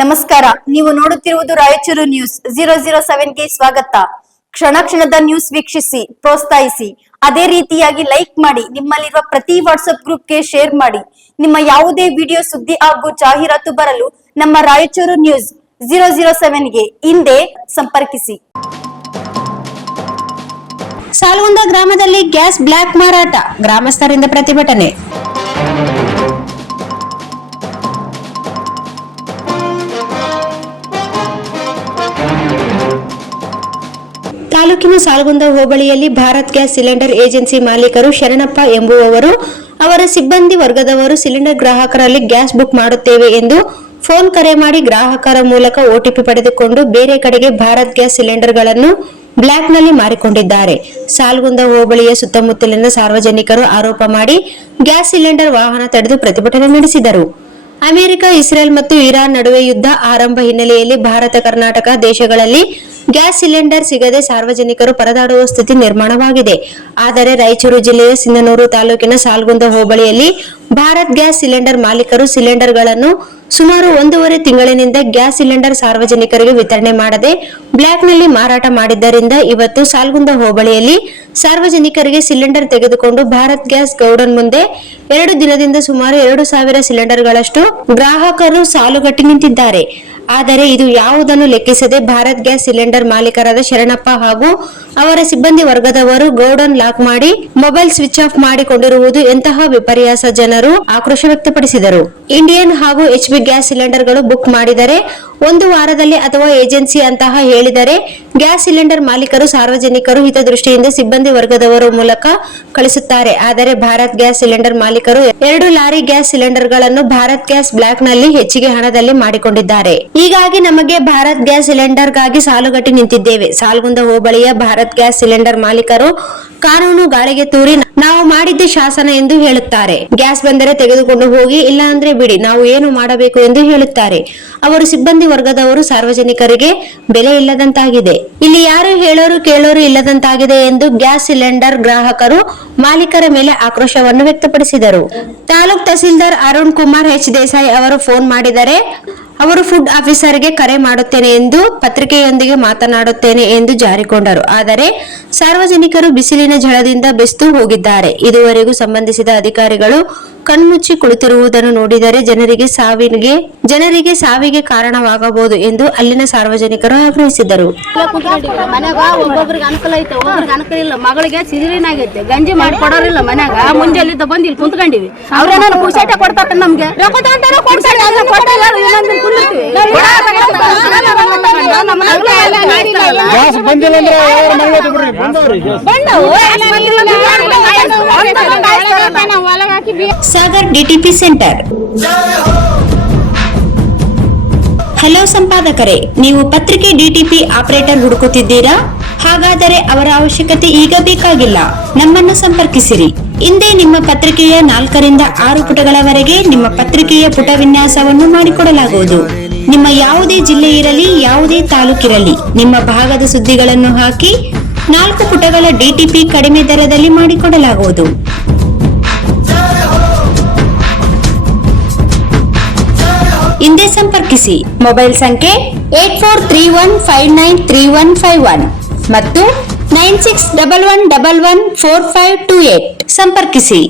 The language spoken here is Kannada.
ನಮಸ್ಕಾರ, ನೀವು ನೋಡುತ್ತಿರುವುದು ರಾಯಚೂರು ನ್ಯೂಸ್ 007ಗೆ ಸ್ವಾಗತ. ಕ್ಷಣ ಕ್ಷಣದ ನ್ಯೂಸ್ ವೀಕ್ಷಿಸಿ, ಪ್ರೋತ್ಸಾಹಿಸಿ. ಅದೇ ರೀತಿಯಾಗಿ ಲೈಕ್ ಮಾಡಿ, ನಿಮ್ಮಲ್ಲಿರುವ ಪ್ರತಿ ವಾಟ್ಸ್ಆಪ್ ಗ್ರೂಪ್ಗೆ ಶೇರ್ ಮಾಡಿ. ನಿಮ್ಮ ಯಾವುದೇ ವಿಡಿಯೋ, ಸುದ್ದಿ ಹಾಗೂ ಜಾಹೀರಾತು ಬರಲು ನಮ್ಮ ರಾಯಚೂರು ನ್ಯೂಸ್ 007ಗೆ ಹಿಂದೆ ಸಂಪರ್ಕಿಸಿ. ಸಾಲಗುಂದ ಗ್ರಾಮದಲ್ಲಿ ಗ್ಯಾಸ್ ಬ್ಲಾಕ್ ಮಾರಾಟ, ಗ್ರಾಮಸ್ಥರಿಂದ ಪ್ರತಿಭಟನೆ. ತಾಲೂಕಿನ ಸಾಲಗುಂದ ಹೋಬಳಿಯಲ್ಲಿ ಭಾರತ್ ಗ್ಯಾಸ್ ಸಿಲಿಂಡರ್ ಏಜೆನ್ಸಿ ಮಾಲೀಕರು ಶರಣಪ್ಪ ಎಂಬುವವರು ಅವರ ಸಿಬ್ಬಂದಿ ವರ್ಗದವರು ಸಿಲಿಂಡರ್ ಗ್ರಾಹಕರಲ್ಲಿ ಗ್ಯಾಸ್ ಬುಕ್ ಮಾಡುತ್ತೇವೆ ಎಂದು ಫೋನ್ ಕರೆ ಮಾಡಿ ಗ್ರಾಹಕರ ಮೂಲಕ OTP ಪಡೆದುಕೊಂಡು ಬೇರೆ ಕಡೆಗೆ ಭಾರತ್ ಗ್ಯಾಸ್ ಸಿಲಿಂಡರ್ಗಳನ್ನು ಬ್ಲಾಕ್ನಲ್ಲಿ ಮಾರಿಕೊಂಡಿದ್ದಾರೆ. ಸಾಲಗುಂದ ಹೋಬಳಿಯ ಸುತ್ತಮುತ್ತಲಿನ ಸಾರ್ವಜನಿಕರು ಆರೋಪ ಮಾಡಿ ಗ್ಯಾಸ್ ಸಿಲಿಂಡರ್ ವಾಹನ ತಡೆದು ಪ್ರತಿಭಟನೆ ನಡೆಸಿದರು. ಅಮೆರಿಕ, ಇಸ್ರೇಲ್ ಮತ್ತು ಇರಾನ್ ನಡುವೆ ಯುದ್ಧ ಆರಂಭ ಹಿನ್ನೆಲೆಯಲ್ಲಿ ಭಾರತ, ಕರ್ನಾಟಕ ದೇಶಗಳಲ್ಲಿ ಗ್ಯಾಸ್ ಸಿಲಿಂಡರ್ ಸಿಗದೆ ಸಾರ್ವಜನಿಕರು ಪರದಾಡುವ ಸ್ಥಿತಿ ನಿರ್ಮಾಣವಾಗಿದೆ. ಆದರೆ ರಾಯಚೂರು ಜಿಲ್ಲೆಯ ಸಿಂಧನೂರು ತಾಲೂಕಿನ ಸಾಲಗುಂದ ಹೋಬಳಿಯಲ್ಲಿ ಭಾರತ್ ಗ್ಯಾಸ್ ಸಿಲಿಂಡರ್ ಮಾಲೀಕರು ಸಿಲಿಂಡರ್ಗಳನ್ನು ಸುಮಾರು 1.5 ತಿಂಗಳಿನಿಂದ ಗ್ಯಾಸ್ ಸಿಲಿಂಡರ್ ಸಾರ್ವಜನಿಕರಿಗೆ ವಿತರಣೆ ಮಾಡದೆ ಬ್ಲಾಕ್ನಲ್ಲಿ ಮಾರಾಟ ಮಾಡಿದ್ದರಿಂದ ಇವತ್ತು ಸಾಲಗುಂದ ಹೋಬಳಿಯಲ್ಲಿ ಸಾರ್ವಜನಿಕರಿಗೆ ಸಿಲಿಂಡರ್ ತೆಗೆದುಕೊಂಡು ಭಾರತ್ ಗ್ಯಾಸ್ ಗೌಡನ್ ಮುಂದೆ 2 ದಿನದಿಂದ ಸುಮಾರು 2,000 ಸಿಲಿಂಡರ್ಗಳಷ್ಟು ಗ್ರಾಹಕರು ಸಾಲುಗಟ್ಟಿ ನಿಂತಿದ್ದಾರೆ. ಆದರೆ ಇದು ಯಾವುದನ್ನು ಲೆಕ್ಕಿಸದೆ ಭಾರತ್ ಗ್ಯಾಸ್ ಸಿಲಿಂಡರ್ ಮಾಲೀಕರಾದ ಶರಣಪ್ಪ ಹಾಗೂ ಅವರ ಸಿಬ್ಬಂದಿ ವರ್ಗದವರು ಗೌಡನ್ ಲಾಕ್ ಮಾಡಿ ಮೊಬೈಲ್ ಸ್ವಿಚ್ ಆಫ್ ಮಾಡಿಕೊಂಡಿರುವುದು ಎಂತಹ ವಿಪರ್ಯಾಸ. ಜನರು ಆಕ್ರೋಶ ವ್ಯಕ್ತಪಡಿಸಿದರು. ಇಂಡಿಯನ್ ಹಾಗೂ HP ಗ್ಯಾಸ್ ಸಿಲಿಂಡರ್ಗಳು ಬುಕ್ ಮಾಡಿದರೆ 1 ವಾರದಲ್ಲಿ ಅಥವಾ ಏಜೆನ್ಸಿ ಅಂತಹ ಹೇಳಿದರೆ ಗ್ಯಾಸ್ ಸಿಲಿಂಡರ್ ಮಾಲೀಕರು ಸಾರ್ವಜನಿಕರು ಹಿತದೃಷ್ಟಿಯಿಂದ ಸಿಬ್ಬಂದಿ ವರ್ಗದವರ ಮೂಲಕ ಕಳಿಸುತ್ತಾರೆ. ಆದರೆ ಭಾರತ್ ಗ್ಯಾಸ್ ಸಿಲಿಂಡರ್ ಮಾಲೀಕರು 2 ಲಾರಿ ಗ್ಯಾಸ್ ಸಿಲಿಂಡರ್ಗಳನ್ನು ಭಾರತ್ ಗ್ಯಾಸ್ ಬ್ಲಾಕ್ ನಲ್ಲಿ ಹೆಚ್ಚಿಗೆ ಹಣದಲ್ಲಿ ಮಾಡಿಕೊಂಡಿದ್ದಾರೆ. ಹೀಗಾಗಿ ನಮಗೆ ಭಾರತ್ ಗ್ಯಾಸ್ ಸಿಲಿಂಡರ್ಗಾಗಿ ಸಾಲುಗಟ್ಟಿ ನಿಂತಿದ್ದೇವೆ. ಸಾಲಗುಂದ ಹೋಬಳಿಯ ಭಾರತ್ ಗ್ಯಾಸ್ ಸಿಲಿಂಡರ್ ಮಾಲೀಕರು ಕಾನೂನು ಗಾಳಿಗೆ ತೂರಿ ನಾವು ಮಾಡಿದ್ದೆ ಶಾಸನ ಎಂದು ಹೇಳುತ್ತಾರೆ. ಗ್ಯಾಸ್ ಬಂದರೆ ತೆಗೆದುಕೊಂಡು ಹೋಗಿ, ಇಲ್ಲ ಅಂದ್ರೆ ಬಿಡಿ, ನಾವು ಏನು ಮಾಡಬೇಕು ಎಂದು ಹೇಳುತ್ತಾರೆ. ಅವರು ಸಿಬ್ಬಂದಿ ವರ್ಗದವರು ಸಾರ್ವಜನಿಕರಿಗೆ ಬೆಲೆ ಇಲ್ಲದಂತಾಗಿದೆ. ಇಲ್ಲಿ ಯಾರು ಹೇಳೋರು ಕೇಳೋರು ಇಲ್ಲದಂತಾಗಿದೆ ಎಂದು ಗ್ಯಾಸ್ ಸಿಲಿಂಡರ್ ಗ್ರಾಹಕರು ಮಾಲೀಕರ ಮೇಲೆ ಆಕ್ರೋಶವನ್ನು ವ್ಯಕ್ತಪಡಿಸಿದರು. ತಾಲೂಕ್ ತಹಸೀಲ್ದಾರ್ ಅರುಣ್ ಕುಮಾರ್ H ದೇಸಾಯಿ ಅವರು ಫೋನ್ ಮಾಡಿದರೆ ಅವರು ಫುಡ್ ಆಫೀಸರ್ಗೆ ಕರೆ ಮಾಡುತ್ತೇನೆ ಎಂದು ಪತ್ರಿಕೆಯೊಂದಿಗೆ ಮಾತನಾಡುತ್ತೇನೆ ಎಂದು ಜಾರಿಕೊಂಡರು. ಆದರೆ ಸಾರ್ವಜನಿಕರು ಬಿಸಿಲಿನ ಝಳದಿಂದ ಬೆಸ್ತು ಹೋಗಿದ್ದಾರೆ. ಇದುವರೆಗೂ ಸಂಬಂಧಿಸಿದ ಅಧಿಕಾರಿಗಳು ಕಣ್ಮುಚ್ಚಿ ಕುಳಿತಿರುವುದನ್ನು ನೋಡಿದರೆ ಜನರಿಗೆ ಸಾವಿಗೆ ಕಾರಣವಾಗಬಹುದು ಎಂದು ಅಲ್ಲಿನ ಸಾರ್ವಜನಿಕರು ಆಗ್ರಹಿಸಿದರು. ಒಬ್ಬೊಬ್ರಿಗೆ ಅನುಕೂಲ ಐತೆ, ಒಬ್ಬರಿಗೆ ಅನುಕೂಲ ಇಲ್ಲ. ಮಗಳಿಗೆ ಸಿರಿಲಿನ ಆಗೈತೆ, ಗಂಜಿ ಮಾಡಿ ಕೊಡೋರಿಲ್ಲ ಮನ್ಯಾಗ. ಮುಂಜಾನಿಂದ ಬಂದು ಇಲ್ಲಿ ಕುಂತ್ಕೊಂಡಿವಿ. ಅವ್ರೇನಾದ್ರು ಪುಷಾಟ ಕೊಡ್ತಾರೆ ನಮ್ಗೆ. Sagar DTP centre. ಹಲೋ ಸಂಪಾದಕರೇ, ನೀವು ಪತ್ರಿಕೆ DTP ಆಪರೇಟರ್ ಹುಡುಕುತ್ತಿದ್ದೀರಾ? ಹಾಗಾದರೆ ಅವರ ಅವಶ್ಯಕತೆ ಈಗ ಬೇಕಾಗಿಲ್ಲ. ನಮ್ಮನ್ನು ಸಂಪರ್ಕಿಸಿರಿ. ಇಂದೇ ನಿಮ್ಮ ಪತ್ರಿಕೆಯ 4 ರಿಂದ 6 ಪುಟಗಳವರೆಗೆ ನಿಮ್ಮ ಪತ್ರಿಕೆಯ ಪುಟ ವಿನ್ಯಾಸವನ್ನು ಮಾಡಿಕೊಡಲಾಗುವುದು. ನಿಮ್ಮ ಯಾವುದೇ ಜಿಲ್ಲೆ ಇರಲಿ, ಯಾವುದೇ ತಾಲೂಕಿರಲಿ, ನಿಮ್ಮ ಭಾಗದ ಸುದ್ದಿಗಳನ್ನು ಹಾಕಿ 4 ಪುಟಗಳ DTP ಕಡಿಮೆ ದರದಲ್ಲಿ ಮಾಡಿಕೊಡಲಾಗುವುದು. ಹಿಂದೆ ಸಂಪರ್ಕಿಸಿ. ಮೊಬೈಲ್ ಸಂಖ್ಯೆ 8431593151 ಮತ್ತು 9611114528 ಸಂಪರ್ಕಿಸಿ.